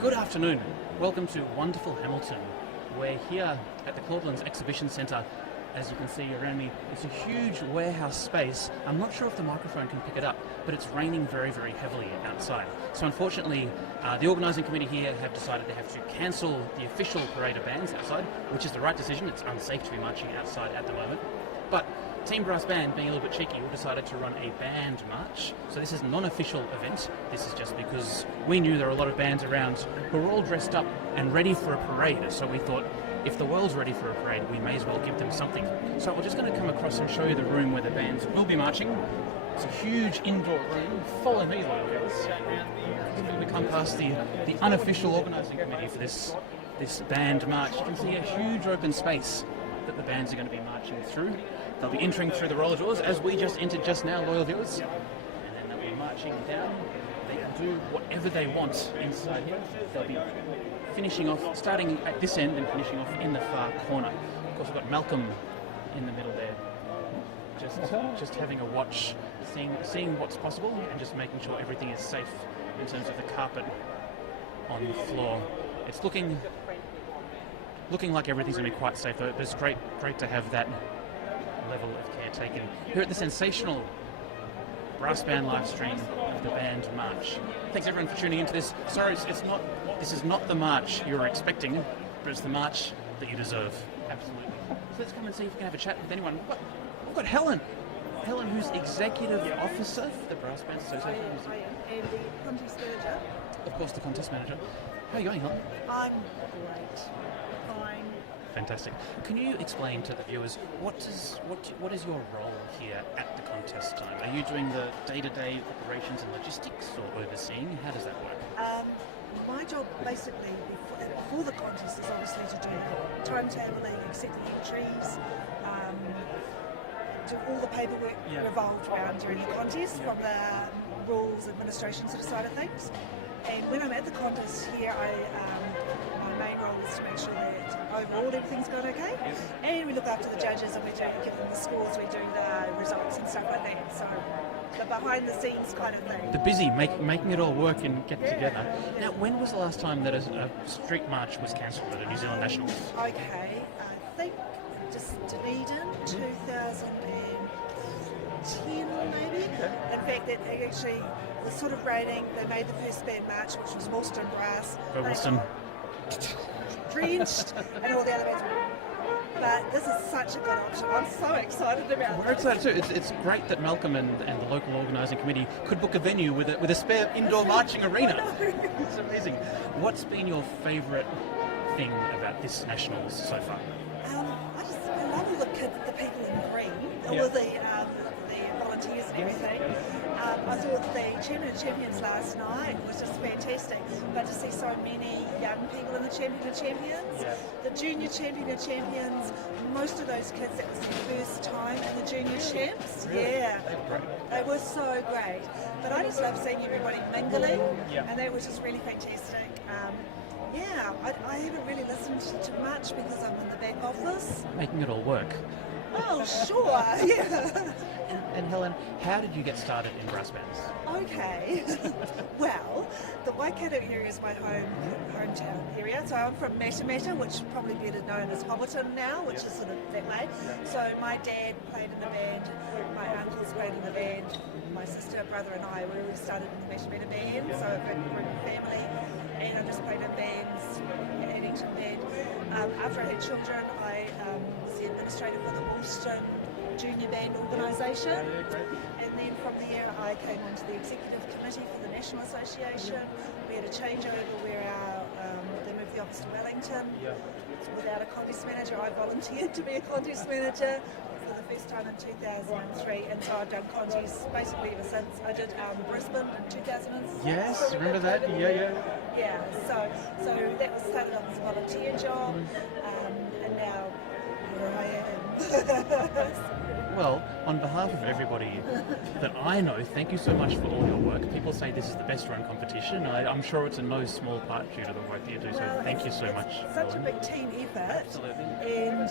Good afternoon. Welcome to wonderful Hamilton. We're here at the Claudelands Exhibition Centre. As you can see around me, it's a huge warehouse space. I'm not sure if the microphone can pick it up, but it's raining very, very heavily outside. So unfortunately, the organising committee here have decided they have to cancel the official parade of bands outside, which is the right decision. It's unsafe to be marching outside at the moment. But Team Brass Band, being a little bit cheeky, we decided to run a band march. So this is a non-official event. This is just because we knew there were a lot of bands around who were all dressed up and ready for a parade. So we thought, if the world's ready for a parade, we may as well give them something. So we're just going to come across and show you the room where the bands will be marching. It's a huge indoor room. Follow me, loyal girls. We're going to come past the unofficial organising committee for this band march. You can see a huge open space that the bands are going to be marching through. They'll be entering through the roller doors, as we just entered just now, loyal viewers. And then they'll be marching down. They can do whatever they want inside here. They'll be finishing off, starting at this end and finishing off in the far corner. Of course, we've got Malcolm in the middle there, just having a watch, seeing what's possible and just making sure everything is safe in terms of the carpet on the floor. It's looking like everything's going to be quite safe. It's great to have that level of care taken. Here at the sensational brass band live stream of the band march. Thanks everyone for tuning into this. Sorry, this is not the march you were expecting, but it's the march that you deserve. Absolutely. So let's come and see if we can have a chat with anyone. We've got Helen. Helen, who's Executive Officer for the Brass Band Association. I am, and the contest manager. Of course, the contest manager. How are you going, Helen? I'm great. Fine. Fantastic. Can you explain to the viewers what is your role here at the contest time? Are you doing the day-to-day operations and logistics, or overseeing? How does that work? My job basically before the contest is obviously to do the timetabling, accept the entries, do all the paperwork revolved around during the contest, from the rules, administration sort of side of things. And when I'm at the contest here, my main role is to make sure that overall everything's going okay. Yes. And we look after the judges and we give them the scores, we do the results and stuff like that. So the behind the scenes kind of thing. The busy, making it all work and get together. Now, when was the last time that a street march was cancelled at a New Zealand Nationals? Okay, I think just Dunedin, 2010 maybe. In fact, it actually was sort of raining. They made the first band march, which was Woolston Brass. Go Woolston. Drenched, and all the other bands. But this is such a good option. I'm so excited about it. We're excited too. It's great that Malcolm and the local organising committee could book a venue with a spare indoor marching arena. It's amazing. What's been your favourite thing about this Nationals so far? I love all the kids, the people in green, all of the volunteers and everything. I thought the Champions last night was just fantastic. But to see so many young people in the Champion of Champions, the Junior Champion of Champions, most of those kids, that was their first time in the Junior Champs. Really? Yeah, they were so great. But I just love seeing everybody mingling, and that was just really fantastic. I haven't really listened to much because I'm in the back office. Making it all work. Oh, sure, yeah. And Helen, how did you get started in brass bands? Okay, well, the Waikato area is my hometown area, so I'm from Matamata, which is probably better known as Hobbiton now, which is sort of that way. So my dad played in the band, my uncles played in the band, my sister, brother and I, we all started in the Matamata band, so a big group of family, and I just played in bands, Addington band. After I had children, I was the administrator for the Woolston Junior Band Organisation, and then from there I came onto the executive committee for the National Association. We had a changeover where they moved the office to Wellington. Without a contest manager, I volunteered to be a contest manager for the first time in 2003, and so I've done contests basically ever since. I did Brisbane in 2006. Yes, remember that? Yeah, so that was started off as a volunteer job, and now here I am. Well, on behalf of everybody that I know, thank you so much for all your work. People say this is the best run competition. I'm sure it's in no small part due to the work that you do, so thank you so much. Such a big team effort. Absolutely. And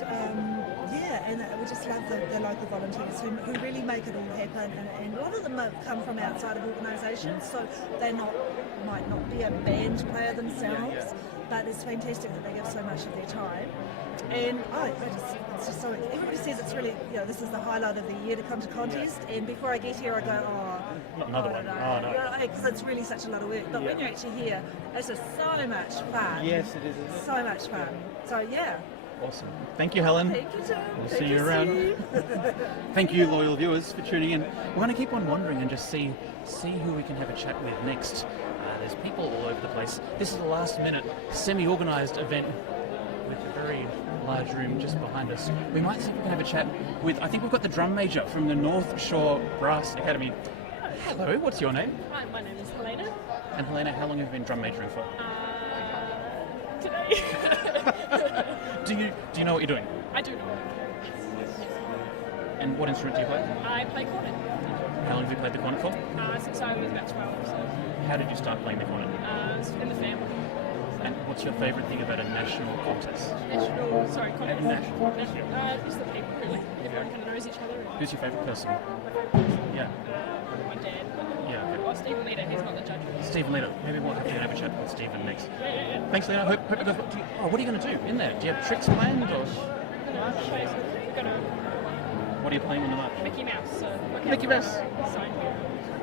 Yeah, and we just love the local volunteers who really make it all happen. And a lot of them come from outside of organisations, so they might not be a band player themselves, but it's fantastic that they give so much of their time. And it's just so, everybody says it's really, this is the highlight of the year to come to contest. And before I get here, I go, not another one. Oh, no. Because it's really such a lot of work. But when you're actually here, it's just so much fun. Yes, it is. Isn't it? So much fun. So yeah. Awesome. Thank you, Helen. Thank you, Tim. We'll see you around. Thank you, loyal viewers, for tuning in. We're going to keep on wandering and just see who we can have a chat with next. There's people all over the place. This is a last-minute, semi-organised event with a very large room just behind us. We might see if we can have a chat with, I think we've got the drum major from the North Shore Brass Academy. Hello, what's your name? Hi, my name is Helena. And Helena, how long have you been drum majoring for? Today. Do you know what you're doing? I do know. And what instrument do you play? I play cornet. How long have you played the cornet for? Since I was about 12, so How did you start playing the cornet? it's in the family. And what's your favourite thing about a national contest? Cornet. National. Just the people, really. Everyone kind of knows each other. Who's your favourite person? Yeah. My dad. Yeah, okay. Well, Stephen Leader, he's not the judge. Stephen Leader. Maybe we'll have to have a chat with Stephen next. Yeah. Thanks, Leader. Hope it goes well. What are you going to do in there? Do you have tricks planned? Or We're going to show you something. We're going to what are you playing on the march? Mickey Mouse. So Mickey Mouse. Sign here.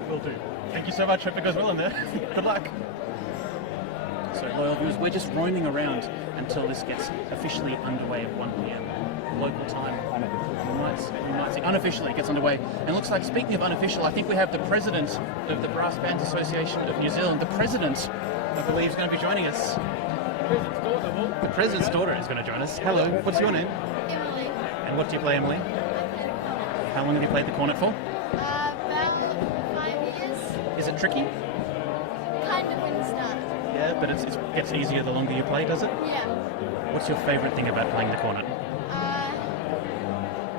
Will do. Thank you so much. Hope it goes well in there. Good luck. So, loyal viewers, we're just roaming around until this gets officially underway at 1 p.m. local time. We might see unofficially it gets underway. And it looks like, speaking of unofficial, I think we have the president of the Brass Bands Association of New Zealand. The president, I believe, is going to be joining us. The president's daughter is going to join us. Hello, what's your name? Emily. And what do you play, Emily? How long have you played the cornet for? About 5 years. Is it tricky? Kind of when you start. Yeah, but it gets easier the longer you play, does it? Yeah. What's your favourite thing about playing the cornet?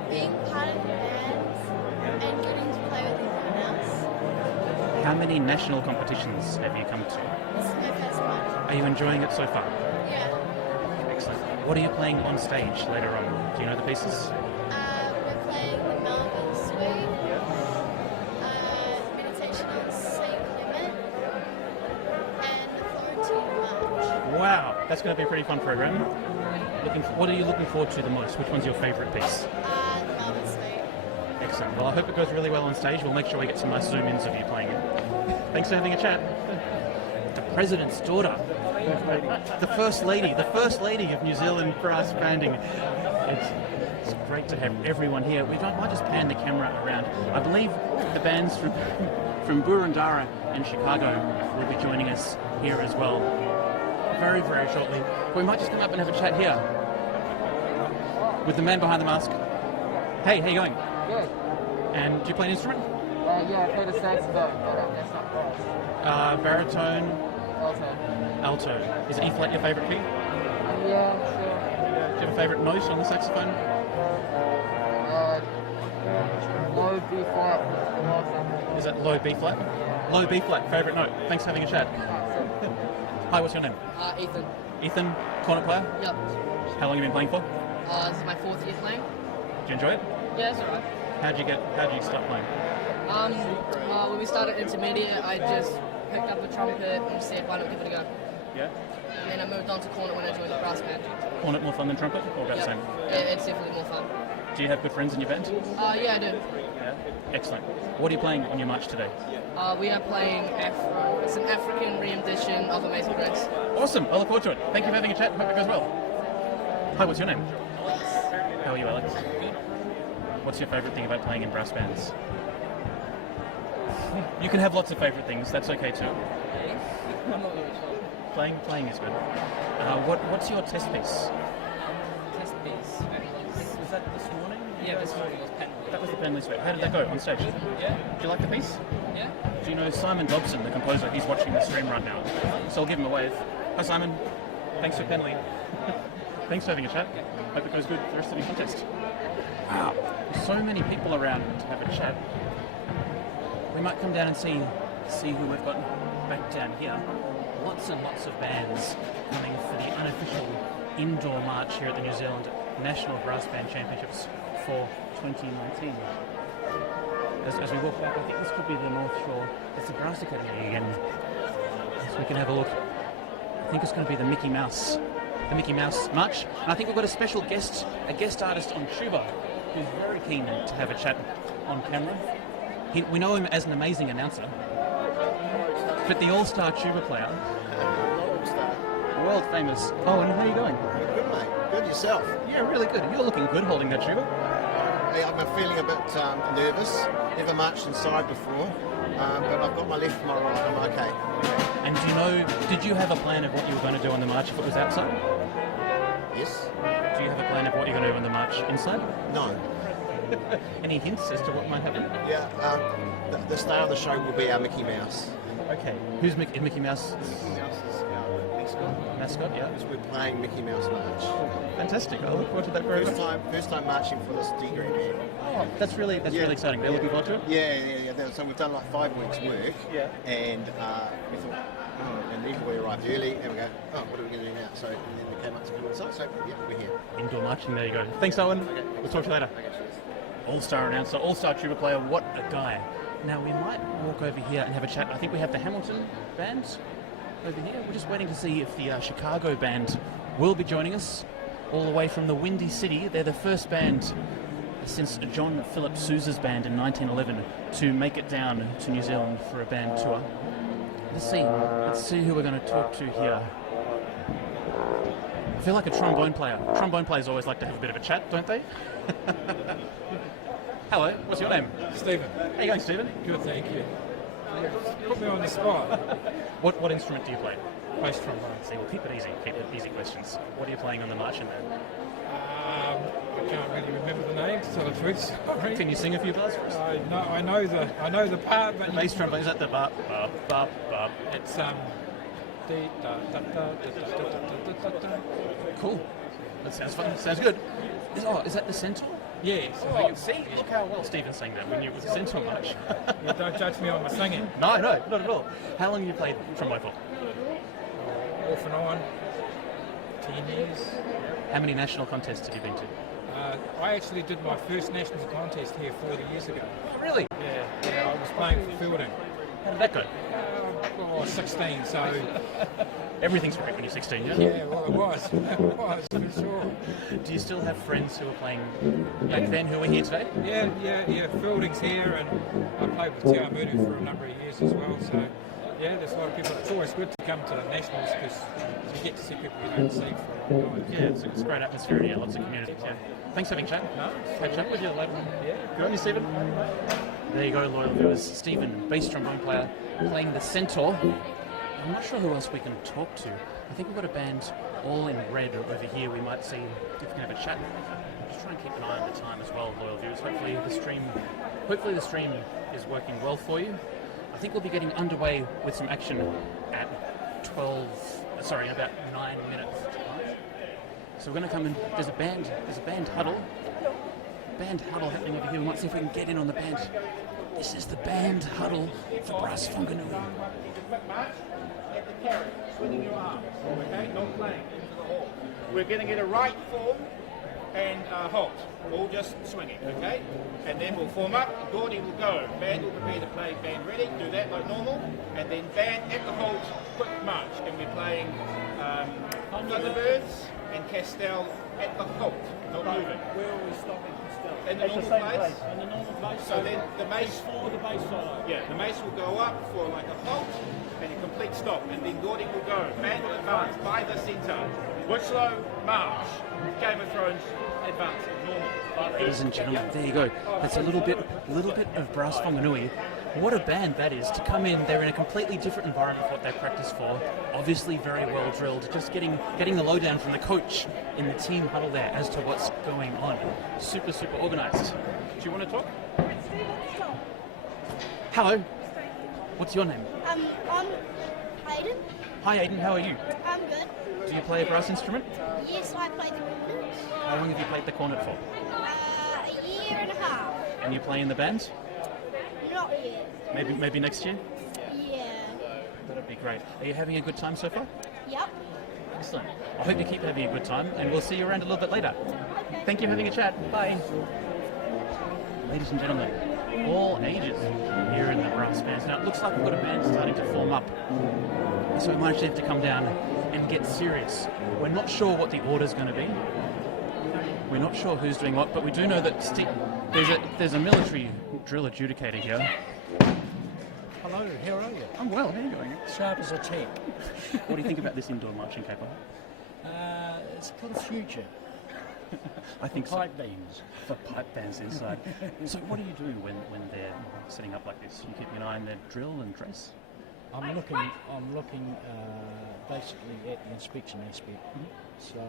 Being part of the band and getting to play with everyone else. How many national competitions have you come to? This is my first one. Are you enjoying it so far? Yeah. Excellent. What are you playing on stage later on? Do you know the pieces? We're playing the Melbourne Suite, Meditation on St. Clement, and the Florentine March. Wow, that's going to be a pretty fun program. What are you looking forward to the most? Which one's your favourite piece? The Melbourne Suite. Excellent. Well, I hope it goes really well on stage. We'll make sure we get some nice zoom-ins of you playing it. Thanks for having a chat. The president's daughter. The first lady of New Zealand brass banding. It's great to have everyone here. We might just pan the camera around. I believe the bands from Burundara and Chicago will be joining us here as well very, very shortly. We might just come up and have a chat here with the man behind the mask. Hey, how you going? Good. And do you play an instrument? Yeah, I play the saxophone, but that's not brass. Baritone, Also. alto. Is E flat your favourite key? Yeah, sure. Do you have a favourite note on the saxophone? Low B flat. Is it low B flat? Low B flat, favourite note. Thanks for having a chat. Hi, what's your name? Ethan. Ethan, cornet player. Yep. How long have you been playing for? This is my 4th year playing. Do you enjoy it? Yeah, it's alright. How did you start playing? When we started intermediate, I just picked up a trumpet and said, why not give it a go? Yeah. And then I moved on to cornet when I joined the brass band. Cornet more fun than trumpet, or about the same? Yeah, it's definitely more fun. Do you have good friends in your band? Yeah, I do. Yeah. Excellent. What are you playing on your march today? We are playing Afro. It's an African rendition of Amazing Grace. Awesome. I look forward to it. Thank you for having a chat. Hope it goes well. Hi, what's your name? How are you, Alex? What's your favourite thing about playing in brass bands? You can have lots of favourite things. That's okay too. I'm not really sure. Playing is good. What's your test piece? Test piece. Was that this morning? Yeah, this morning was pen. That was the Penley Suite. How did that go on stage? Yeah. Do you like the piece? Yeah. Do you know Simon Dobson, the composer? He's watching the stream right now. So I'll give him a wave. Hi, Simon. Thanks for Penley. Thanks for having a chat. Hope it goes good for the rest of the contest. Wow. So many people around to have a chat. We might come down and see who we've got back down here. Lots and lots of bands coming for the unofficial indoor march here at the New Zealand National Brass Band Championships for 2019. As we walk back, I think this could be the North Shore. It's the Brass Academy again. So we can have a look. I think it's going to be the Mickey Mouse March. And I think we've got a special guest artist on Tuba, who's very keen to have a chat on camera. We know him as an amazing announcer, but the all-star tuba player, world famous. Oh, and how are you going? Good, mate. Good yourself. Yeah, really good. You're looking good holding that tuba. Hey, I'm feeling a bit nervous. Never marched inside before, but I've got my left and my right. I'm okay. And did you have a plan of what you were going to do on the march if it was outside? Yes? Do you have a plan of what you're going to do on the march inside? No. Any hints as to what might happen? Yeah, the star of the show will be our Mickey Mouse. Okay. Who's Mickey Mouse? Mickey Mouse is our Mascot, yeah. because we're playing Mickey Mouse March. Fantastic. I look forward to that very much. First time marching for this degree band. Oh, that's really exciting. They're looking forward to it? Yeah. So we've done like 5 weeks work. Yeah. And we thought, and even we arrived early, and we go, what are we going to do now? So and then we came up to come inside. So yeah, we're here. Indoor marching, there you go. Thanks, Owen. Okay. We'll talk to you later. Okay, cheers. All-star announcer, all-star tuba player, what a guy. Now we might walk over here and have a chat. I think we have the Hamilton band over here. We're just waiting to see if the Chicago band will be joining us all the way from the Windy City. They're the first band since John Philip Sousa's band in 1911 to make it down to New Zealand for a band tour. Let's see who we're going to talk to here. I feel like a trombone player. Trombone players always like to have a bit of a chat, don't they? Hello, what's your name? Stephen. How you going, Stephen? Good, thank you. Put me on the spot. What instrument do you play? Bass trombone. See, we'll keep it easy. Keep it easy questions. What are you playing on the marching band? I can't really remember the name, to tell the truth. Sorry. Can you sing a few bars for us? I know the part, but The bass trombone, is that the bop, bop, bop, bop? it's dee, da, da, da, da, da, da, da, da, da. Cool. That sounds fun. Sounds good. Is that the centaur? Yes. Oh, see, look how well Stephen sang that when you was the centaur march. Yeah, don't judge me on my singing. No, not at all. How long have you played trombone for? Off and on. 10 years. How many national contests have you been to? I actually did my first national contest here 40 years ago. Oh, really? Yeah, I was playing for fielding. How did that go? 16, so Everything's great when you're 16, yeah? yeah, well, it was for sure. Do you still have friends who were playing back then who are here today? Yeah. Fielding's here, and I played with Te Awamutu for a number of years as well. So yeah, there's a lot of people. It's always good to come to the nationals because you get to see people you don't see for a long time. Yeah, it's a great atmosphere here, lots of communities, yeah. Thanks for having a chat. Catch up with you later. Yeah. Good on you, Stephen. There you go, loyal viewers. Stephen, bass trombone player, playing the centaur. I'm not sure who else we can talk to. I think we've got a band all in red over here. We might see if we can have a chat. Just try and keep an eye on the time as well, loyal viewers. Hopefully the stream is working well for you. I think we'll be getting underway with some action at in about 9 minutes. So we're going to come in. There's a band huddle. Band huddle happening over here. We might see if we can get in on the band. This is the band huddle for Brass Whanganui. At the carry, swinging your arms, okay? Not playing into the hall. We're going to get a right form and halt, all just swinging, okay? And then we'll form up, Gordy will go, band will prepare to play, band ready, do that like normal, and then band at the halt, quick march, and we're playing Thunderbirds and Castell at the halt, not moving. Where are we stopping Castell? In the normal place. In the normal place. So then the mace For the bass solo. Yeah, the mace will go up for like a halt and a complete stop, and then Gordy will go. Band will advance by the centre. Winslow, march. Game of Thrones, advance. Normal. Ladies and gentlemen, there you go. That's a little bit of Brass Whanganui. What a band that is to come in. They're in a completely different environment to what they practice for. Obviously very well drilled. Just getting the lowdown from the coach in the team huddle there as to what's going on. Super organised. Do you want to talk? Hello. What's your name? I'm Hayden. Hi Aiden, how are you? I'm good. Do you play a brass instrument? Yes, I played the cornets. How long have you played the cornet for? A year and a half. And you play in the band? Not yet. Maybe next year? Yeah. That'd be great. Are you having a good time so far? Yep. Excellent. I hope you keep having a good time, and we'll see you around a little bit later. Thank you for having a chat. Bye. Ladies and gentlemen, all ages here in the brass bands. Now, it looks like we've got a band starting to form up, so we might actually have to come down and get serious. We're not sure what the order's going to be. We're not sure who's doing what, but we do know that there's a military drill adjudicator here. Hello, how are you? I'm well. How are you going? Sharp as a tack. What do you think about this indoor marching caper? It's got a future. I think so. Pipe beams. For pipe bands inside. So what do you do when they're setting up like this? You keep an eye on their drill and dress? I'm looking basically at the inspection aspect. So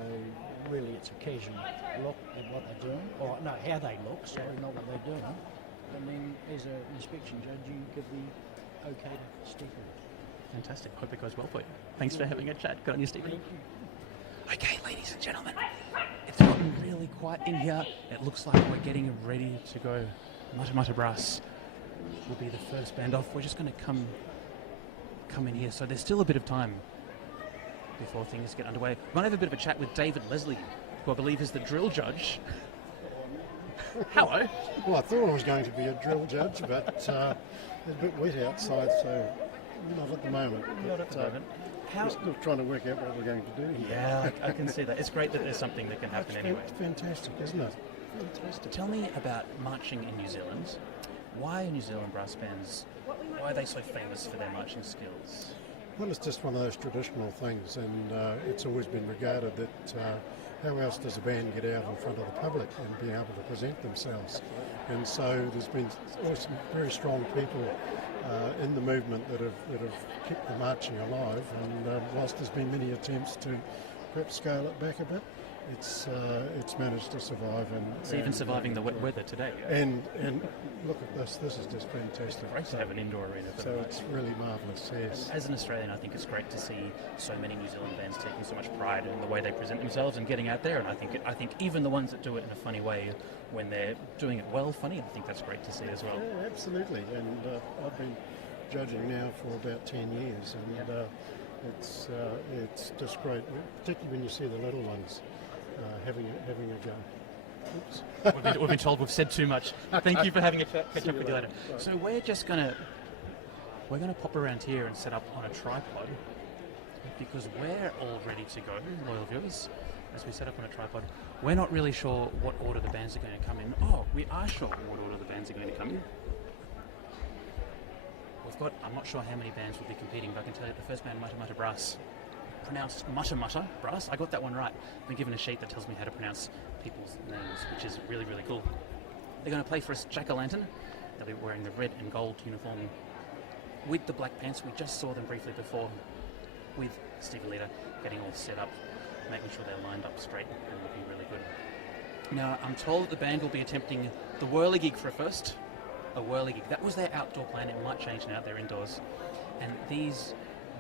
really it's a casual look at what they're doing, or no, how they look, sorry, not what they're doing. And then as an inspection judge, you give the okay to step in. Fantastic. Hope it goes well for you. Thanks for having a chat. Good on you, Stephen. Thank you. Okay, ladies and gentlemen, it's gotten really quiet in here. It looks like we're getting ready to go. Mata Mata Brass will be the first band off. We're just going to come in here, so there's still a bit of time before things get underway. We're going to have a bit of a chat with David Leslie, who I believe is the drill judge. Hello. Well, I thought I was going to be a drill judge, but it's a bit wet outside, so not at the moment. Not at the moment. We're still trying to work out what we're going to do here. Yeah, I can see that. It's great that there's something that can happen anyway. It's fantastic, isn't it? Fantastic. Tell me about marching in New Zealand. Why are New Zealand brass bands, why are they so famous for their marching skills? Well, it's just one of those traditional things, and it's always been regarded that how else does a band get out in front of the public and be able to present themselves? And so there's been always some very strong people in the movement that have kept the marching alive, and whilst there's been many attempts to perhaps scale it back a bit, it's managed to survive. It's even surviving the wet weather today. And look at this is just fantastic. Great to have an indoor arena for So them. it's really marvellous, yes. As an Australian, I think it's great to see so many New Zealand bands taking so much pride in the way they present themselves and getting out there. And I think even the ones that do it in a funny way, when they're doing it well, funny, I think that's great to see as well. Yeah, absolutely. And I've been judging now for about 10 years, and it's just great, particularly when you see the little ones having a go. Oops. We've been told we've said too much. Thank you for having a catch up with you later. So we're gonna pop around here and set up on a tripod because we're all ready to go, loyal viewers. As we set up on a tripod, we're not really sure what order the bands are going to come in. Oh, we are sure what order the bands are going to come in. I'm not sure how many bands will be competing, but I can tell you the first band, Mata Mata Brass, pronounced Mata Mata Brass. I got that one right. I've been given a sheet that tells me how to pronounce people's names, which is really, really cool. They're going to play for us Jack-o'-lantern. They'll be wearing the red and gold uniform with the black pants. We just saw them briefly before with Stephen Leader getting all set up, making sure they're lined up straight and looking really good. Now, I'm told that the band will be attempting the whirligig for a first. A whirligig. That was their outdoor plan. It might change now. They're indoors. And these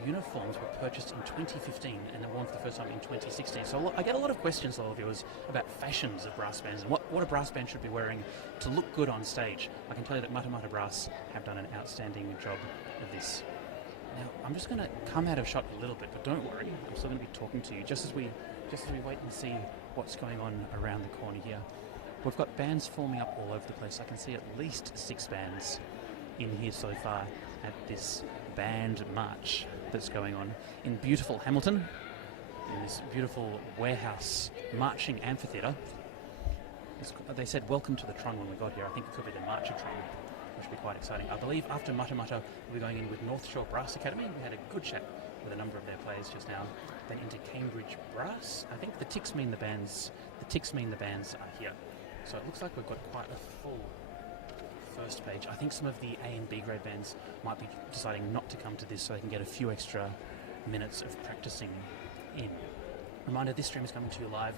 uniforms were purchased in 2015 and they're worn for the first time in 2016. So I get a lot of questions, a lot of viewers, about fashions of brass bands and what a brass band should be wearing to look good on stage. I can tell you that Mata Mata Brass have done an outstanding job of this. Now, I'm just going to come out of shot a little bit, but don't worry. I'm still going to be talking to you just as we wait and see what's going on around the corner here. We've got bands forming up all over the place. I can see at least 6 bands in here so far at this band march that's going on in beautiful Hamilton, in this beautiful warehouse marching amphitheatre. They said welcome to the Tron when we got here. I think it could be the March of Tron, which would be quite exciting. I believe after Mata Mata we'll be going in with North Shore Brass Academy. We had a good chat with a number of their players just now. Then into Cambridge Brass. I think the ticks mean the bands are here. So it looks like we've got quite a full first page. I think some of the A and B grade bands might be deciding not to come to this so they can get a few extra minutes of practicing in. Reminder, this stream is coming to you live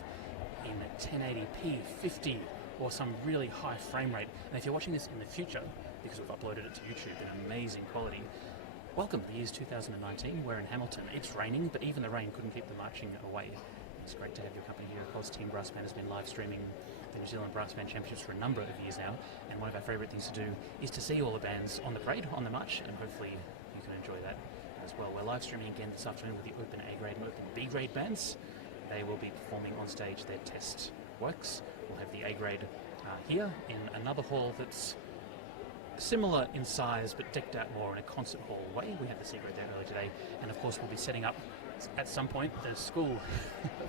in 1080p 50 or some really high frame rate. And if you're watching this in the future, because we've uploaded it to YouTube in amazing quality, welcome. The year's 2019. We're in Hamilton. It's raining, but even the rain couldn't keep the marching away. It's great to have your company here. Of course, Team Brass Band has been live streaming the New Zealand Brass Band Championships for a number of years now, and one of our favourite things to do is to see all the bands on the parade, on the march, and hopefully you can enjoy that as well. We're live streaming again this afternoon with the Open A grade and Open B grade bands. They will be performing on stage their test works. We'll have the A grade here in another hall that's similar in size but decked out more in a concert hall way. We had the C grade there earlier today, and of course we'll be setting up at some point the school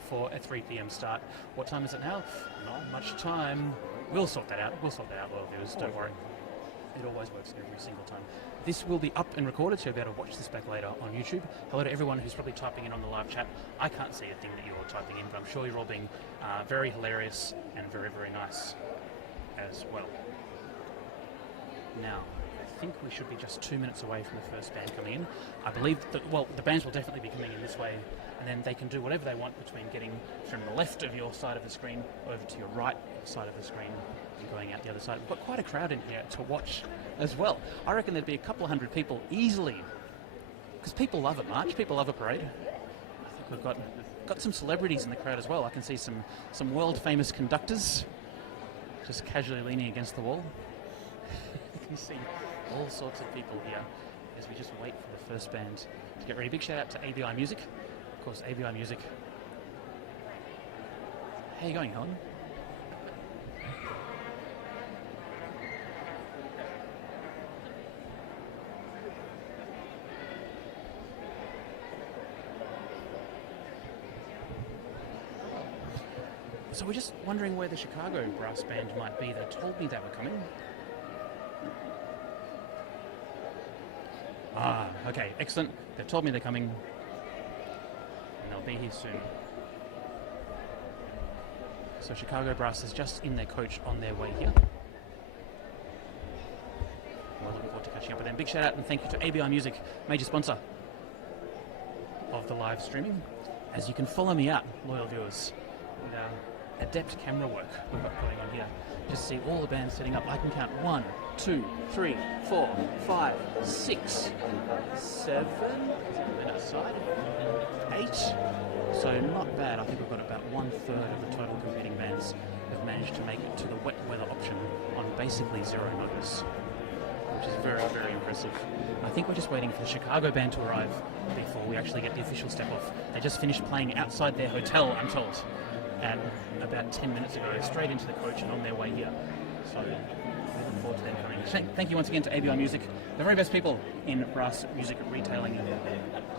for a 3 p.m. start. What time is it now? Not much time. We'll sort that out. We'll sort that out, loyal viewers. Don't worry. It always works every single time. This will be up and recorded, so you'll be able to watch this back later on YouTube. Hello to everyone who's probably typing in on the live chat. I can't see a thing that you're typing in, but I'm sure you're all being very hilarious and very, very nice as well. Now, I think we should be just 2 minutes away from the first band coming in. I believe that, well, the bands will definitely be coming in this way, and then they can do whatever they want between getting from the left of your side of the screen over to your right side of the screen and going out the other side. We've got quite a crowd in here to watch as well. I reckon there'd be a couple of hundred people easily, because people love a march, people love a parade. I think we've got some celebrities in the crowd as well. I can see some world famous conductors just casually leaning against the wall. You can see all sorts of people here as we just wait for the first band to get ready. Big shout out to ABI Music. Of course, ABI Music. How are you going, Helen? So we're just wondering where the Chicago brass band might be. They told me they were coming. Ah, okay, excellent. They've told me they're coming, and they'll be here soon. So Chicago Brass is just in their coach on their way here. We're looking forward to catching up with them. Big shout out and thank you to ABI Music, major sponsor of the live streaming. As you can follow me out, loyal viewers, with our adept camera work we've got going on here. Just see all the bands setting up. I can count 1, 2, 3, 4, 5, 6, 7, outside, 8. So not bad. I think we've got about 1/3 of the total competing bands have managed to make it to the wet weather option on basically 0 notice, which is very, very impressive. I think we're just waiting for the Chicago band to arrive before we actually get the official step off. They just finished playing outside their hotel, I'm told, and about 10 minutes ago, straight into the coach and on their way here. So we look forward to them coming. Thank you once again to ABI Music, the very best people in brass music retailing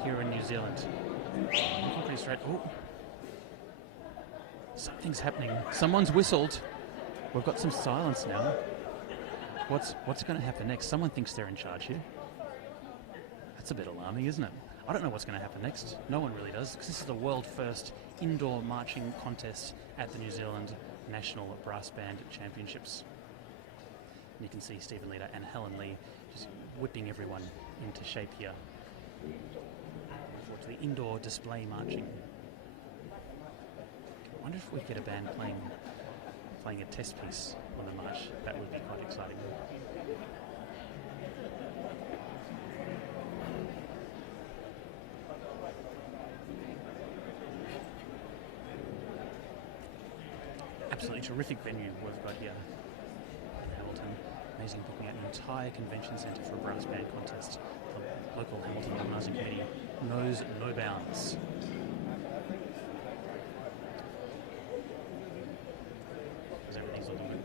here in New Zealand. Looking pretty straight. Oh, something's happening. Someone's whistled. We've got some silence now. What's going to happen next? Someone thinks they're in charge here. That's a bit alarming, isn't it? I don't know what's going to happen next. No one really does, because this is the world first indoor marching contest at the New Zealand National Brass Band Championships. And you can see Stephen Leader and Helen Lee just whipping everyone into shape here. To the indoor display marching. I wonder if we get a band playing a test piece on the march. That would be quite exciting. Absolutely terrific venue we've got here in Hamilton. Amazing booking out an entire convention centre for a brass band contest. The local Hamilton Organising Committee knows no bounds. Because everything's looking good.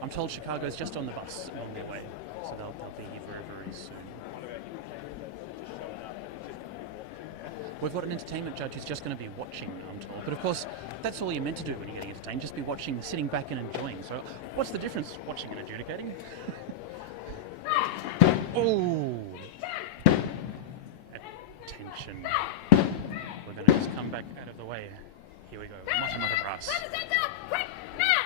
I'm told Chicago's just on the bus on their way, so they'll be here very, very soon. We've got an entertainment judge who's just going to be watching, I'm told. But of course, that's all you're meant to do when you're getting entertained, just be watching, sitting back and enjoying. So what's the difference, watching and adjudicating? Oh! Attention. We're going to just come back out of the way. Here we go. Mata Mata Brass. Quick match!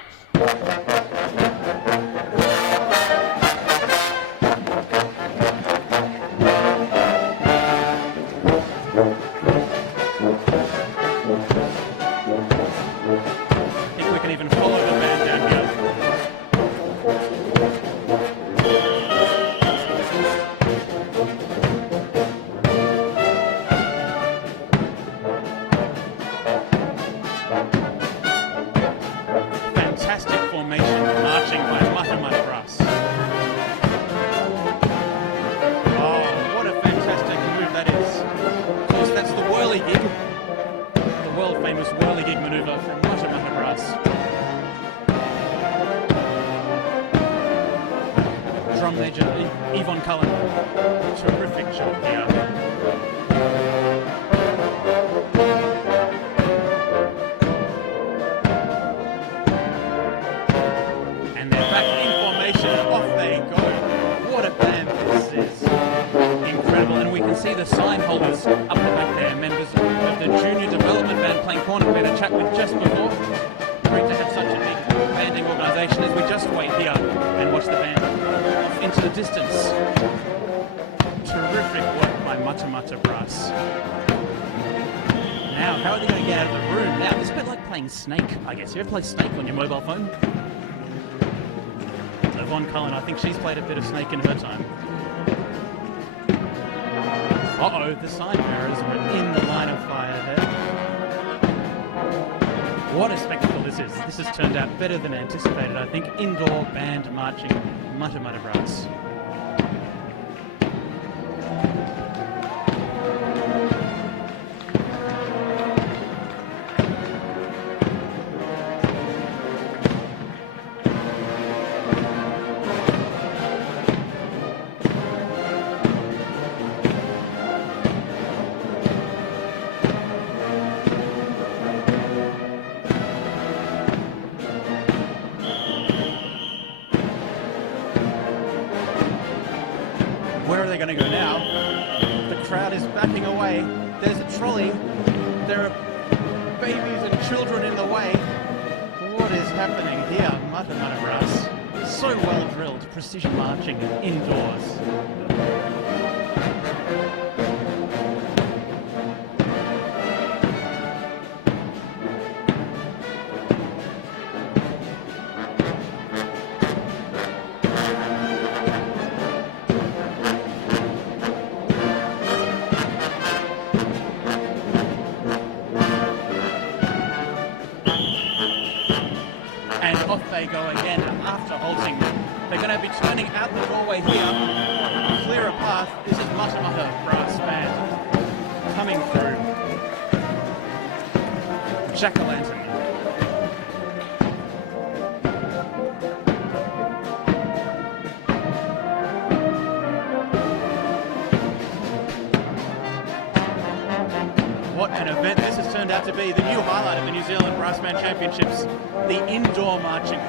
I think we can even follow the band down here. Fantastic formation, marching drum major Yvonne Cullen. Terrific job here. And they're back in formation. Off they go. What a band this is. Incredible. And we can see the sign holders up the back there, members of the Junior Development Band playing corner. We had a chat with just before. Great to have such a big banding organisation as we just wait here and watch the band off into the distance. Terrific work by Mata Mata Brass. Now, how are they going to get out of the room? Now, it's a bit like playing Snake, I guess. You ever play Snake on your mobile phone? Yvonne Cullen, I think she's played a bit of Snake in her time. Uh-oh, the sign bearers were in the line of fire there. What a spectacle this is. This has turned out better than anticipated, I think. Indoor band marching, Mata Mata Brass. Where are they going to go now? The crowd is backing away. There's a trolley. There are babies and children in the way. What is happening here? Mata Mata Brass. So well drilled, precision marching indoors. And off they go again after halting. They're going to be turning out the doorway here. Clear a path. This is Mata Mata Brass Band coming through. Jack-o'-lantern. What an event this has turned out to be. The new highlight of the New Zealand Brass Band Championships, the indoor marching.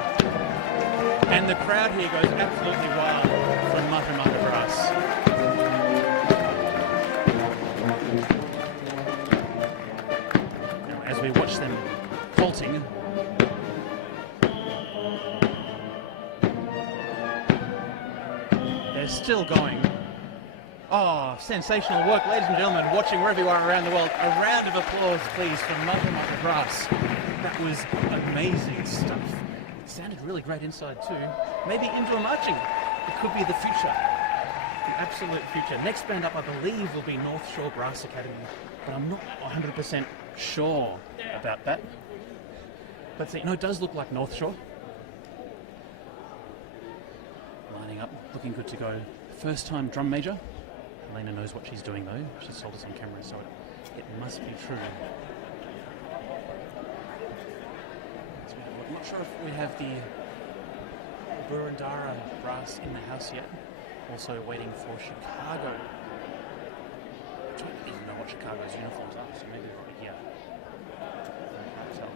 And the crowd here goes absolutely wild for Mata Mata Brass. Now, as we watch them halting, they're still going. Oh, sensational work, ladies and gentlemen, watching wherever you are around the world. A round of applause, please, for Mata Mata Brass. That was amazing stuff. It sounded really great inside too. Maybe indoor marching. It could be the future. The absolute future. Next band up, I believe, will be North Shore Brass Academy, but I'm not 100% sure about that. But see, no, it does look like North Shore. Lining up, looking good to go. First time drum major. Elena knows what she's doing though. She's told us on camera, so it must be true. So I'm not sure if we have the Burundara Brass in the house yet. Also waiting for Chicago. I don't even know what Chicago's uniforms are, so maybe right here. Can't tell.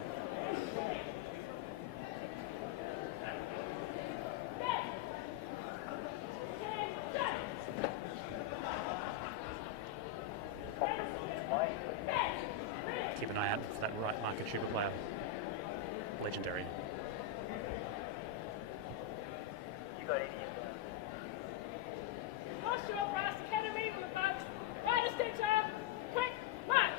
Keep an eye out for that right market tuba player. Legendary. North Shore Brass Academy with the march. Right extension. Quick march.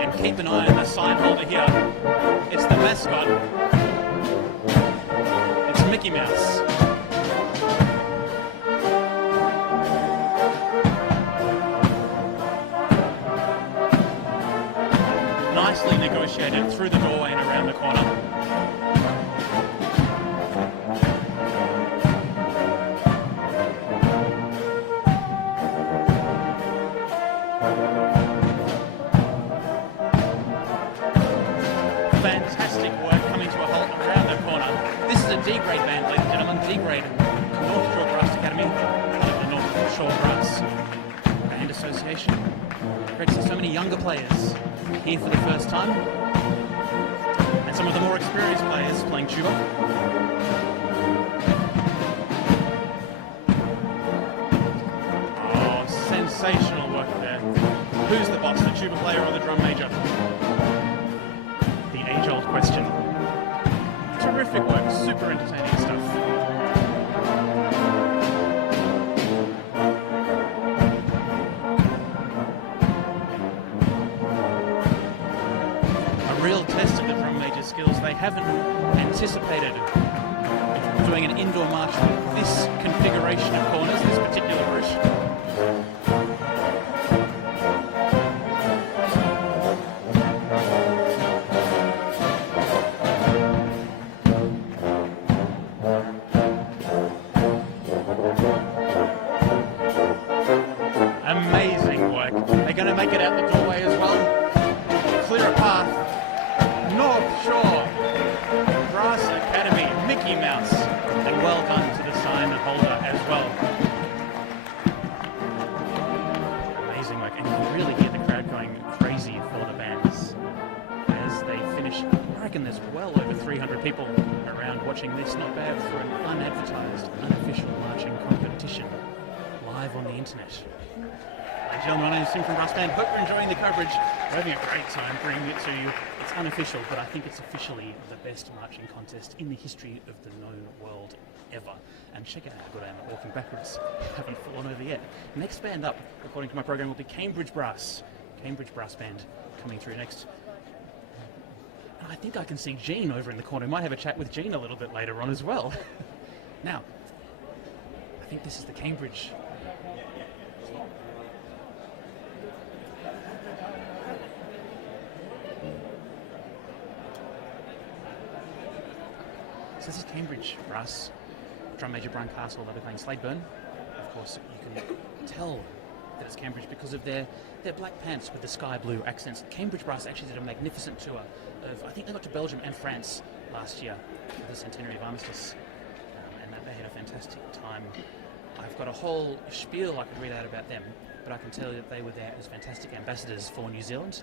And keep an eye on the sign holder here. It's the mascot. It's Mickey Mouse. Nicely negotiated through the doorway and around the corner. Fantastic work coming to a halt around the corner. This is a D-grade band, ladies and gentlemen. D-grade North Shore Brass Academy, part of the North Shore Brass Band Association. Great to see so many younger players here for the first time, and some of the more experienced players playing tuba. Oh, sensational work there. Who's the boss, the tuba player or the drum major? The age-old question. Terrific work, super entertaining stuff. A real test of the drum major's skills. They haven't anticipated doing an indoor march with this configuration of corners, this particular route. Amazing work. They're going to make it out the doorway as well. Clear a path. North Shore Brass Academy, Mickey Mouse. And well done to the sign holder as well. Amazing work. And you can really hear the crowd going crazy for the bands as they finish. I reckon there's well over 300 people around watching this. Not bad for an unadvertised, unofficial marching competition live on the internet. Ladies and gentlemen, my name is Tim from Brass Band. Hope you're enjoying the coverage. We're having a great time bringing it to you. It's unofficial, but I think it's officially the best marching contest in the history of the known world ever. And check out how good I am at walking backwards. I haven't fallen over yet. Next band up, according to my program, will be Cambridge Brass. Cambridge Brass Band coming through next. And I think I can see Jean over in the corner. We might have a chat with Jean a little bit later on as well. Now, I think this is the Cambridge. So this is Cambridge Brass, drum major Brian Castle. They'll be playing Sladeburn. Of course, you can tell that it's Cambridge because of their black pants with the sky blue accents. Cambridge Brass actually did a magnificent tour of, I think they got to Belgium and France last year for the centenary of Armistice, and they had a fantastic time. I've got a whole spiel I could read out about them, but I can tell you that they were there as fantastic ambassadors for New Zealand.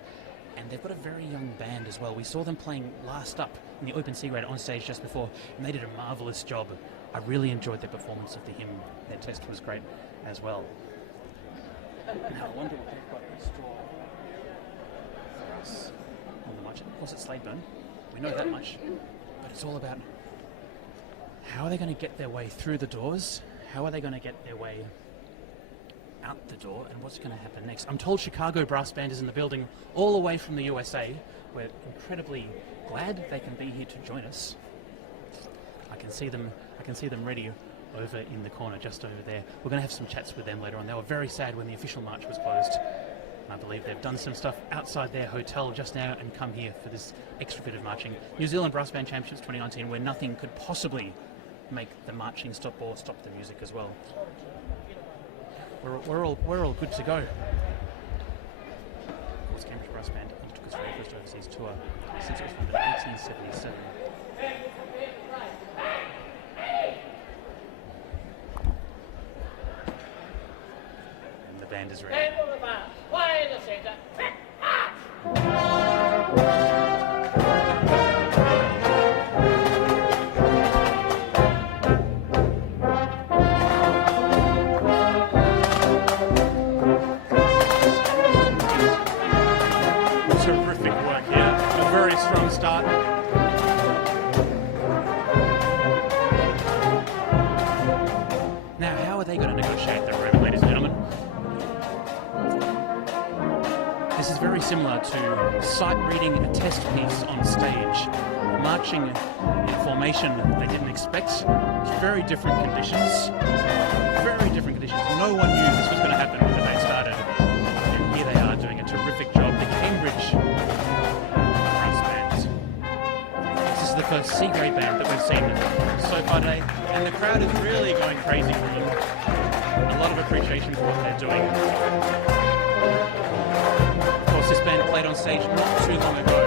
And they've got a very young band as well. We saw them playing last up in the Open C grade on stage just before, and they did a marvellous job. I really enjoyed their performance of the hymn. Their test was great as well. Now I wonder what they've got in store for us on the march. Of course it's Sladeburn. We know that much. But it's all about how are they going to get their way through the doors? How are they going to get their way out the door, and what's going to happen next? I'm told Chicago Brass Band is in the building all the way from the USA. We're incredibly glad they can be here to join us. I can see them ready over in the corner just over there. We're going to have some chats with them later on. They were very sad when the official march was closed. And I believe they've done some stuff outside their hotel just now and come here for this extra bit of marching. New Zealand Brass Band Championships 2019, where nothing could possibly make the marching stop or stop the music as well. We're all good to go. Of course, Cambridge Brass Band undertook its very first overseas tour since it was founded in 1877. And the band is ready. Terrific work here. A very strong start. Now, how are they going to negotiate the room, ladies and gentlemen? This is very similar to sight reading a test piece on stage. Marching in formation they didn't expect. Very different conditions. Very different conditions. No one knew this was going to happen when the day started. And here they are doing a terrific job. The Cambridge Brass Band. This is the first C-grade band that we've seen so far today. And the crowd is really going crazy for them. A lot of appreciation for what they're doing. stage not too long ago,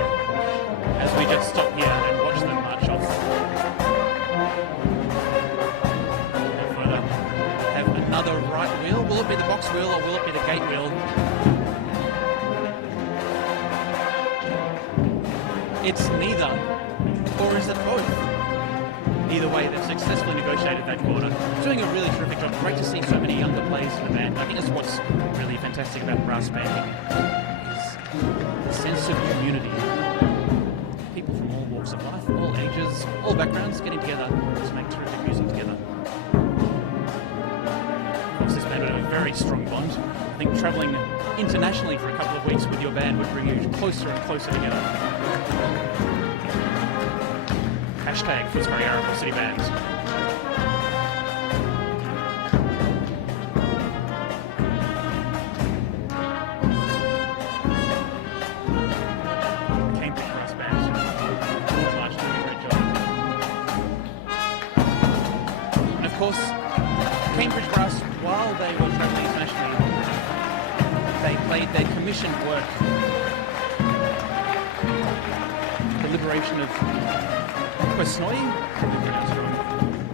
as we just stop here and watch them march off. And further, have another right wheel. Will it be the box wheel or will it be the gate wheel? It's neither, or is it both? Either way, they've successfully negotiated that quarter, doing a really terrific job. Great to see so many younger players in the band. I think that's what's really fantastic about brass banding, is the sense of community. People from all walks of life, all ages, all backgrounds, getting together to make terrific music together. Of course, this band would have a very strong bond. I think travelling internationally for a couple of weeks with your band would bring you closer and closer together. Hashtag Footscray Arable City Bands. Cambridge Brass Band. March doing a great job. And of course, Cambridge Brass, while they were travelling internationally, they played their commissioned work. The Liberation of Quesnoy,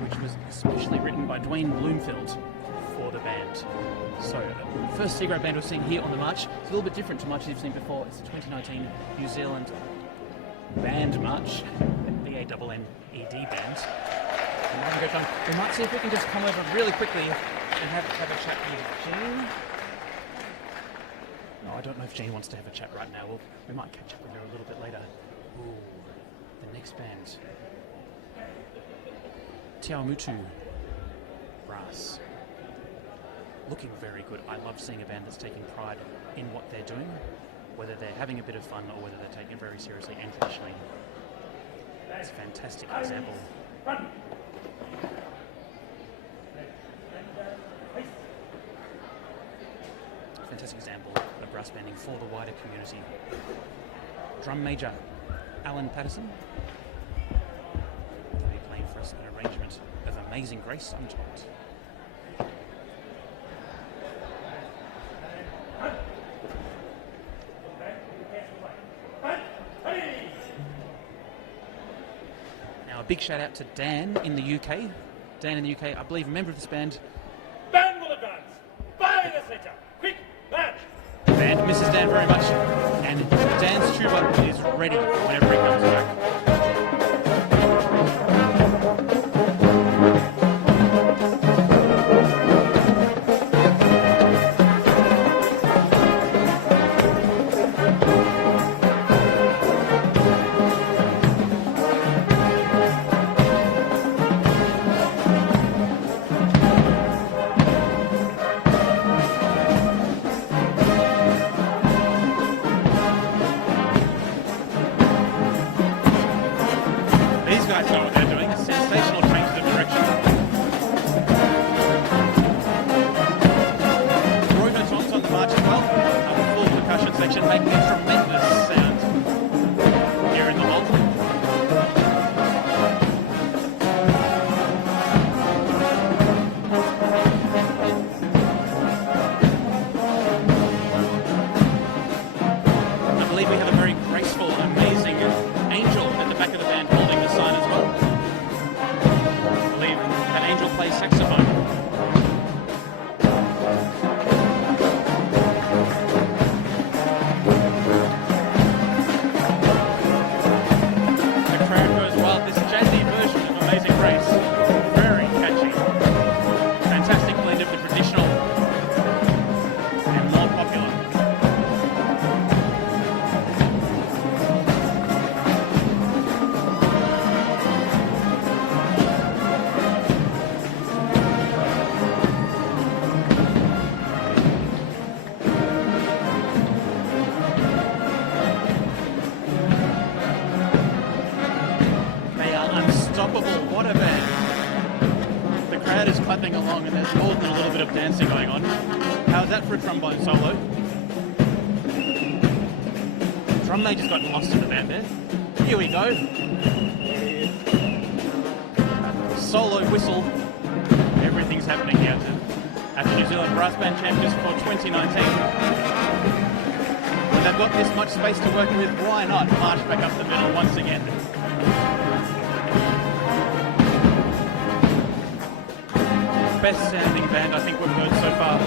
which was especially written by Dwayne Bloomfield for the band. So, first C-grade band we've seen here on the march. It's a little bit different to marches you've seen before. It's the 2019 New Zealand Band March, B-A-N-N-E-D band. And we're having a good time. We might see if we can just come over really quickly and have a chat with Jean. No, I don't know if Jean wants to have a chat right now. We might catch up with her a little bit later. Ooh, the next band. Tiamutu Brass. Looking very good. I love seeing a band that's taking pride in what they're doing, whether they're having a bit of fun or whether they're taking it very seriously and traditionally. It's a fantastic example. Fantastic example of brass banding for the wider community. Drum major Alan Patterson. They'll be playing for us an arrangement of Amazing Grace, I'm told. Now a big shout out to Dan in the UK. Dan in the UK, I believe a member of this band. Band will advance. Fire the center. Quick, march. The band misses Dan very much, and Dan's tuba is ready whenever he comes back. These guys know what they're doing. A sensational change of direction. Roy Baton's on the march as well. A full percussion section making a tremendous sound here in the hall. I believe we have a very graceful, amazing angel at the back of the band holding the sign as well. I believe that angel plays saxophone. The crowd goes wild. This jazzy version of Amazing Grace, very catchy. Fantastic blend of the traditional and more popular. They are unstoppable. What a band. The crowd is clapping along and there's more than a little bit of dancing going on. How's that for a trombone solo? Drum major's got lost in the band there. Here we go. Solo whistle. Everything's happening here at the New Zealand Brass Band Championships for 2019. Would that got this much space to work with, why not march back up the middle once again? Best sounding band I think we've heard so far.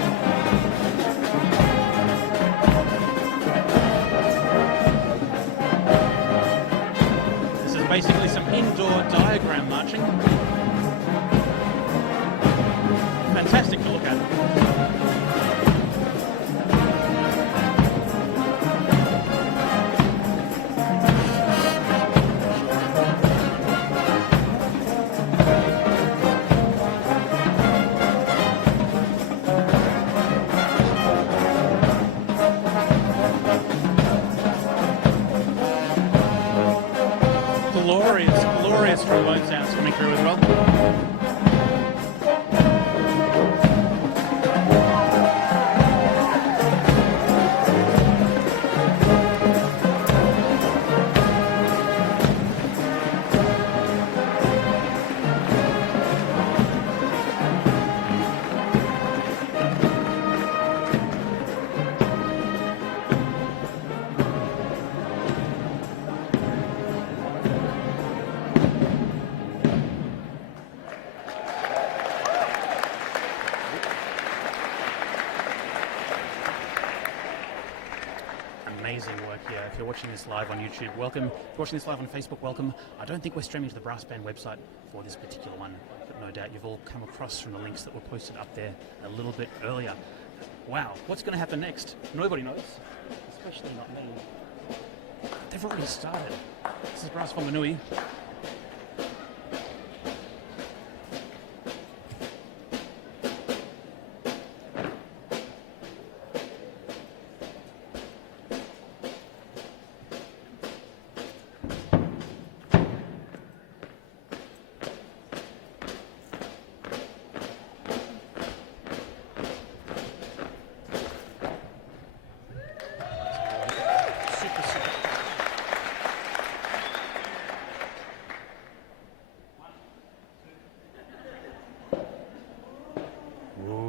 This is basically some indoor diagram marching. Fantastic to look at. Glorious trombone sounds coming through as well. Amazing work here. If you're watching this live on YouTube, welcome. If you're watching this live on Facebook, welcome. I don't think we're streaming to the Brass Band website for this particular one, but no doubt you've all come across from the links that were posted up there a little bit earlier. Wow, what's going to happen next? Nobody knows, especially not me. They've already started. This is Brass Whanganui.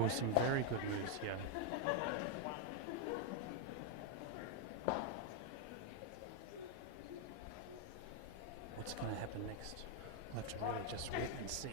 Some very good moves here. What's going to happen next? We'll have to really just wait and see.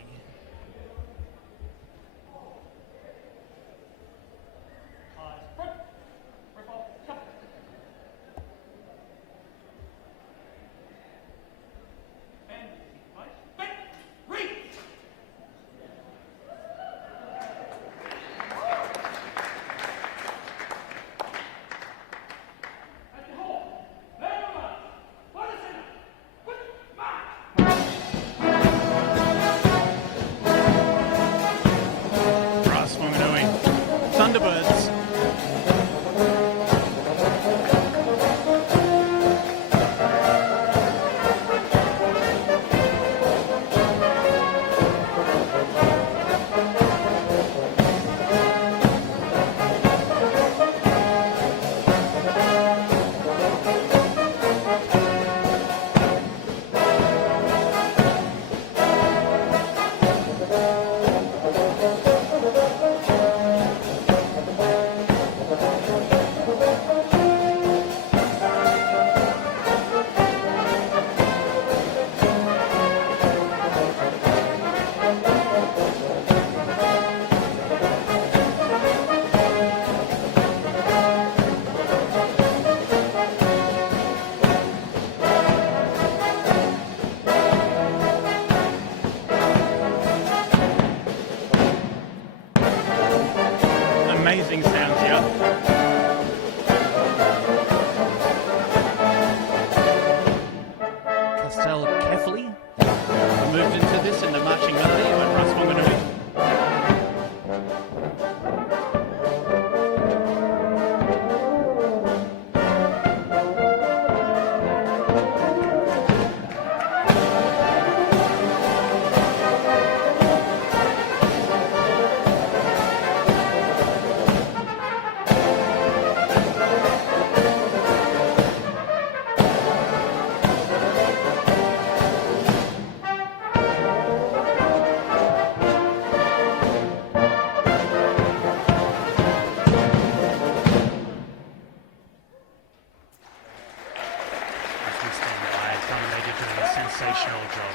sensational job.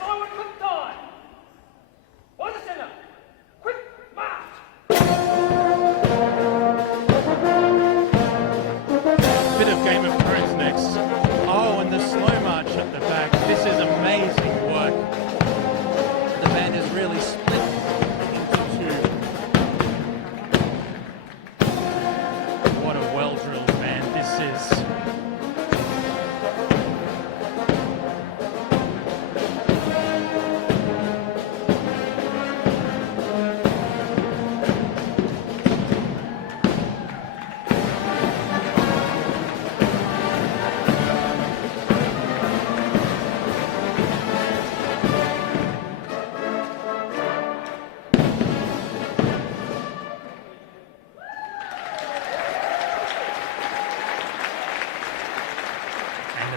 Forward, quick time. On the center. Quick march. Bit of Game of Thrones next. Oh, and the slow march at the back. This is amazing work. The band is really split into two. What a well-drilled band this is.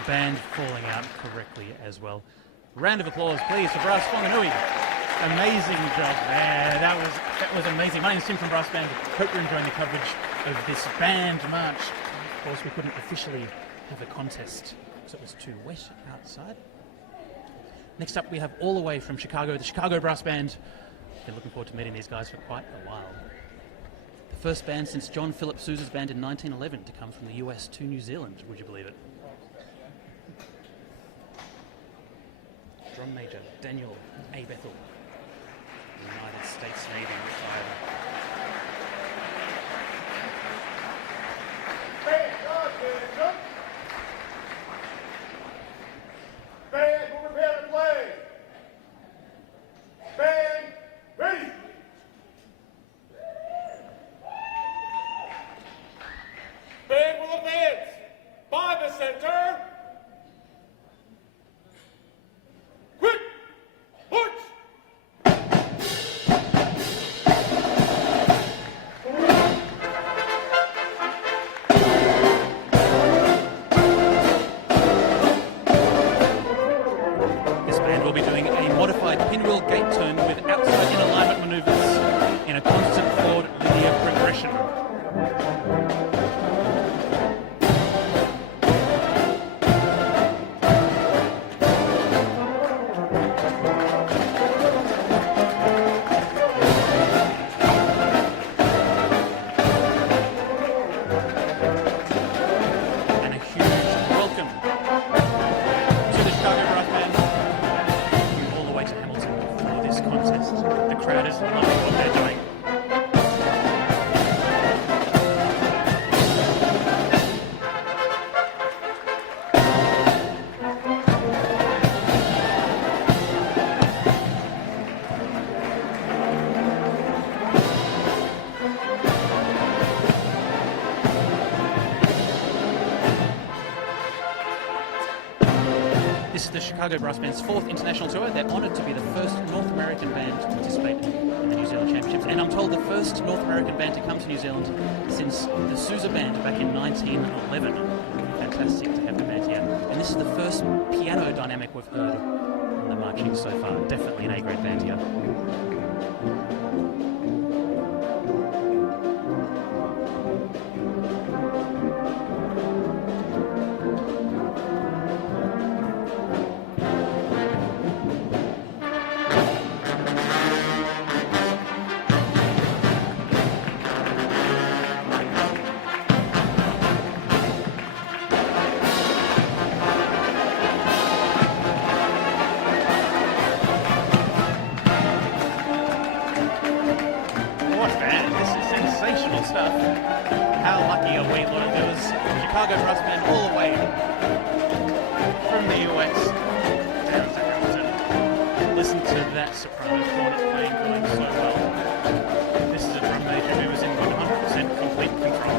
Band falling out correctly as well. Round of applause, please, for Brass Whanganui. Amazing job there. That was amazing. My name's Tim from Brass Band. Hope you're enjoying the coverage of this band march. Of course, we couldn't officially have a contest because it was too wet outside. Next up, we have all the way from Chicago, the Chicago Brass Band. Been looking forward to meeting these guys for quite a while. The first band since John Philip Sousa's band in 1911 to come from the US to New Zealand. Would you believe it? Drum Major Daniel A. Bethel, United States Navy retired. Band, will prepare to play. Band, ready. Band will advance by the center. Quick, march. This band will be doing a modified pinwheel gate turn with outside in alignment maneuvers in a constant forward linear progression. And a huge welcome to the Chicago Brass Band, all the way to Hamilton for this contest. The crowd is loving what they're doing. This is the Chicago Brass Band's 4th international tour. They're honoured to be the first North American band to participate in the New Zealand Championships, and I'm told the first North American band to come to New Zealand since the Sousa Band back in 1911. Fantastic to have the band here. And this is the first piano dynamic we've heard on the marching so far. Definitely an A-grade band here. What band? This is sensational stuff. How lucky are we, loyal viewers? Chicago Brass Band all the way from the US down to Hamilton. Listen to that soprano cornet playing going so well. This is a drum major who is in 100% complete control.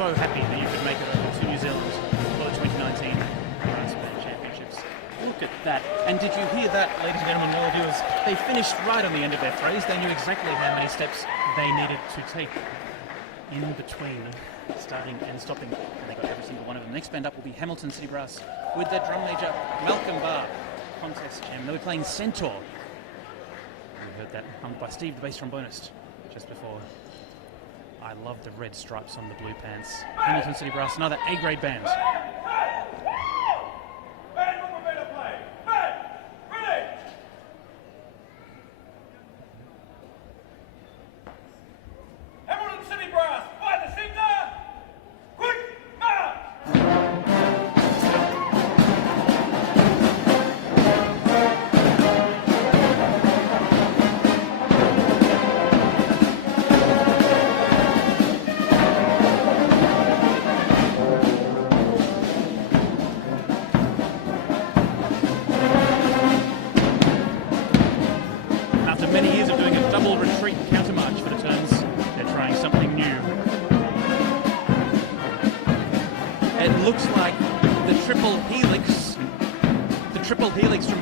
so happy that you could make it over to New Zealand for the 2019 Brass Band Championships. Look at that. And did you hear that, ladies and gentlemen, loyal viewers? They finished right on the end of their phrase. They knew exactly how many steps they needed to take in between starting and stopping. And they got every single one of them. Next band up will be Hamilton City Brass with their drum major, Malcolm Barr, contest champ. They were playing Centaur. We heard that hummed by Steve, the bass trombonist, just before. I love the red stripes on the blue pants. Hamilton City Brass, another A-grade band.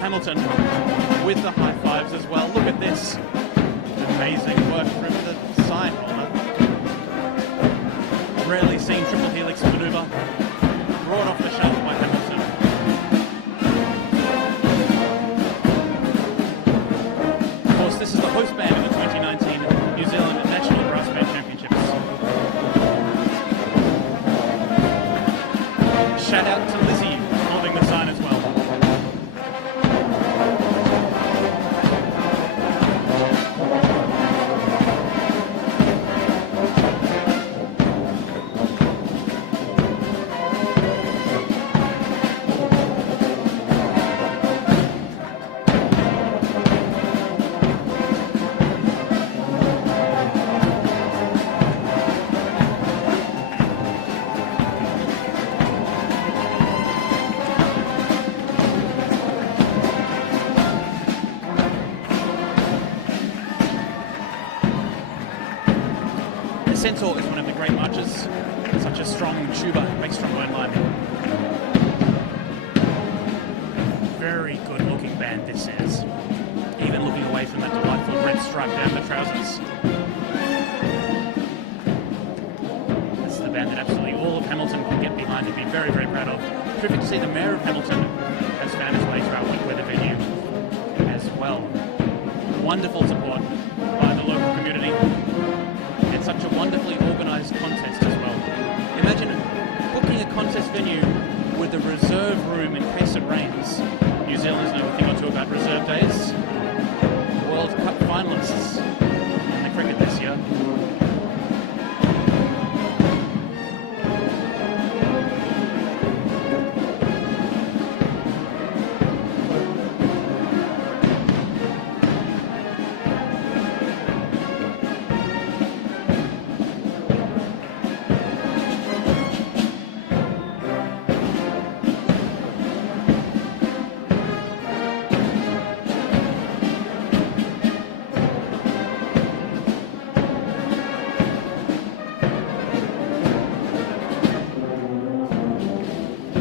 Hamilton with the high fives as well. Look at this. Amazing work from the side roller. Rarely seen triple helix maneuver. Brought off the shelf by Hamilton. Of course, this is the host band of the 2019 New Zealand National Brass Band Championships. Shout out to Lizzie holding the sign as well. Centaur is one of the great marches, such a strong tuba, bass trombone line. Very good looking band this is, even looking away from that delightful red stripe down the trousers. This is the band that absolutely all of Hamilton can get behind and be very, very proud of. Terrific to see the Mayor of Hamilton has found his way to our wet weather venue as well. Wonderful support by the local community. Such a wonderfully organised contest as well. Imagine booking a contest venue with a reserve room in case it rains. New Zealanders know a thing or two about reserve days. World Cup finalists in the cricket this year.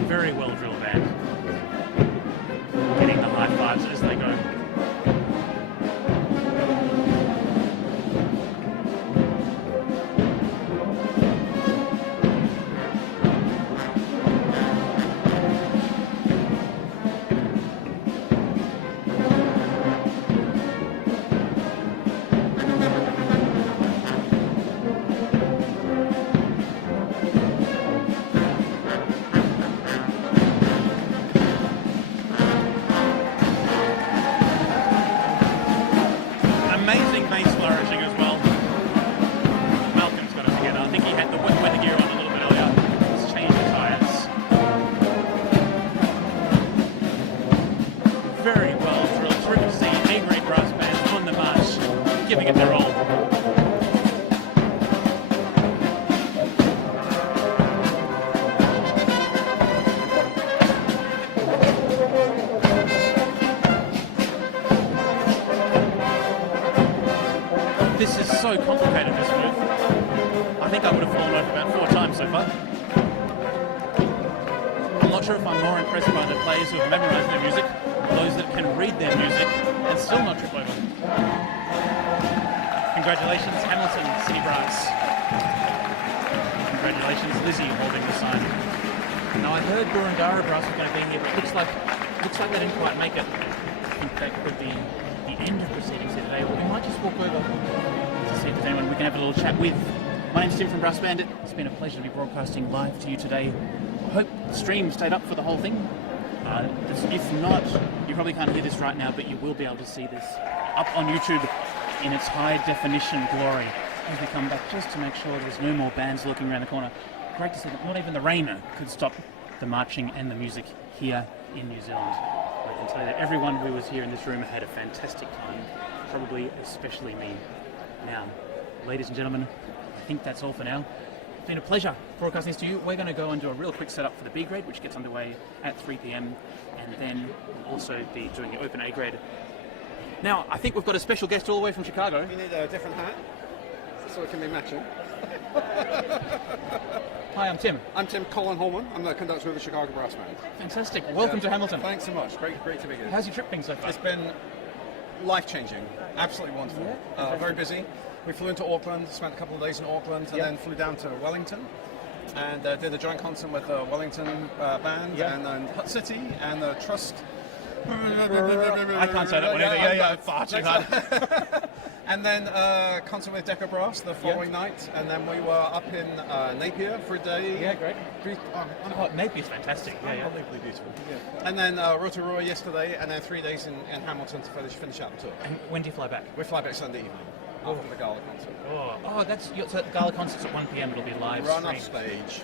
Very well drilled band. Getting the high fives as they go. Giving it their all. This is so complicated, this move. I think think I would have fallen over about 4 times so far. I'm not sure if I'm more impressed by the players who have memorised their music, or those that can read their music and still not trip over. Congratulations, Hamilton City Brass. Congratulations, Lizzie, holding the sign. Now I heard Burundara Brass was going to be here, but looks like they didn't quite make it. I think that could be the end of proceedings here today. Well, we might just walk over to see if there's anyone we can have a little chat with. My name's Tim from Brass Bandit. It's been a pleasure to be broadcasting live to you today. I hope the stream stayed up for the whole thing. If not, you probably can't hear this right now, but you will be able to see this up on YouTube in its high definition glory as we come back, just to make sure there's no more bands looking around the corner. Great to see that not even the rain could stop the marching and the music here in New Zealand. I can tell you that everyone who was here in this room had a fantastic time, probably especially me. Now, ladies and gentlemen, I think that's all for now. It's been a pleasure broadcasting this to you. We're going to go and do a real quick setup for the B grade, which gets underway at 3 p.m, and then we'll also be doing the open A grade. Now, I think we've got a special guest all the way from Chicago. You need a different hat so it can be matching. Hi, I'm Tim. I'm Tim Colin Holman. I'm the conductor of the Chicago Brass Band. Fantastic. Welcome to Hamilton. Thanks so much. Great to be here. How's your trip been so far? It's been life-changing. Absolutely wonderful. Very busy. We flew into Auckland, spent a couple of days in Auckland, and then flew down to Wellington and did a joint concert with the Wellington band and Hutt City and the Trust. I can't say that one either. Far too hard. And then concert with Deco Brass the following night, and then we were up in Napier for a day. Yeah, great. Napier's fantastic. Unbelievably beautiful. Yeah. And then Rotorua yesterday, and then 3 days in Hamilton to finish out the tour. And when do you fly back? We fly back Sunday evening after the gala concert. So the gala concert's at 1 p.m. It'll be live. Run off stage,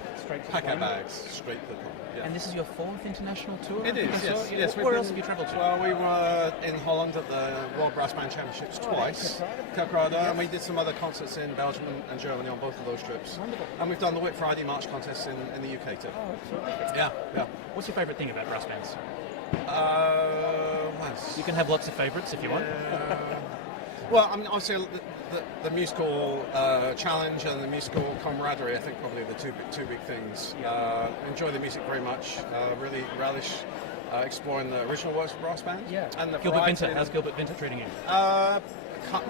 pack our bags, straight to the club. Yeah. And this is your 4th international tour? It is, yes. Where else have you travelled to? Well, we were in Holland at the World Brass Band Championships twice, Kerkrade, and we did some other concerts in Belgium and Germany on both of those trips. Wonderful. And we've done the Whit Friday March contest in the UK too. Oh, that's Yeah. What's your favourite thing about brass bands? You can have lots of favourites if you want. Well, I mean, obviously the musical challenge and the musical camaraderie, I think, probably the two big things. Enjoy the music very much. Really relish exploring the original works of brass band. Yeah. And the Gilbert Vinter. How's Gilbert Vinter treating you?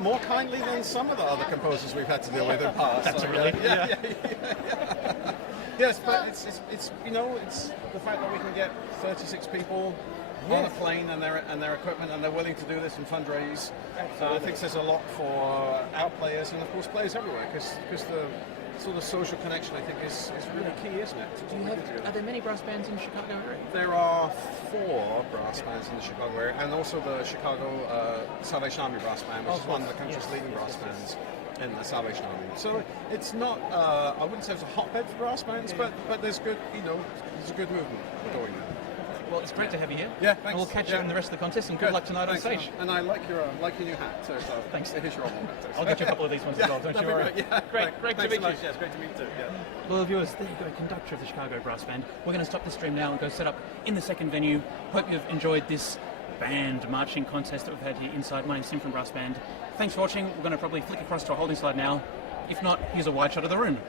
More kindly than some of the other composers we've had to deal with in the past. That's a relief. Yeah. Yes, but it's the fact that we can get 36 people on a plane and their equipment, and they're willing to do this and fundraise. I think there's a lot for our players and of course players everywhere, because the sort of social connection, I think, is really key, isn't it? Are there many brass bands in the Chicago area? There are 4 brass bands in the Chicago area, and also the Chicago Salvation Army Brass Band, which is one of the country's leading brass bands in the Salvation Army. So it's not, I wouldn't say it's a hotbed for brass bands, but there's good, there's a good movement going there. Well, it's great to have you here. Yeah, thanks. And we'll catch you in the rest of the contest, and good luck tonight on stage. And I like your new hat too. So thanks. Here's your old one. I'll get you a couple of these ones as well. Don't you worry. Great to meet you. Yes, great to meet you too. Yeah. Well, viewers, there you go, conductor of the Chicago Brass Band. We're going to stop the stream now and go set up in the second venue. Hope you've enjoyed this band marching contest that we've had here inside. My name's Tim from Brass Band. Thanks for watching. We're going to probably flick across to a holding slide now. If not, here's a wide shot of the room.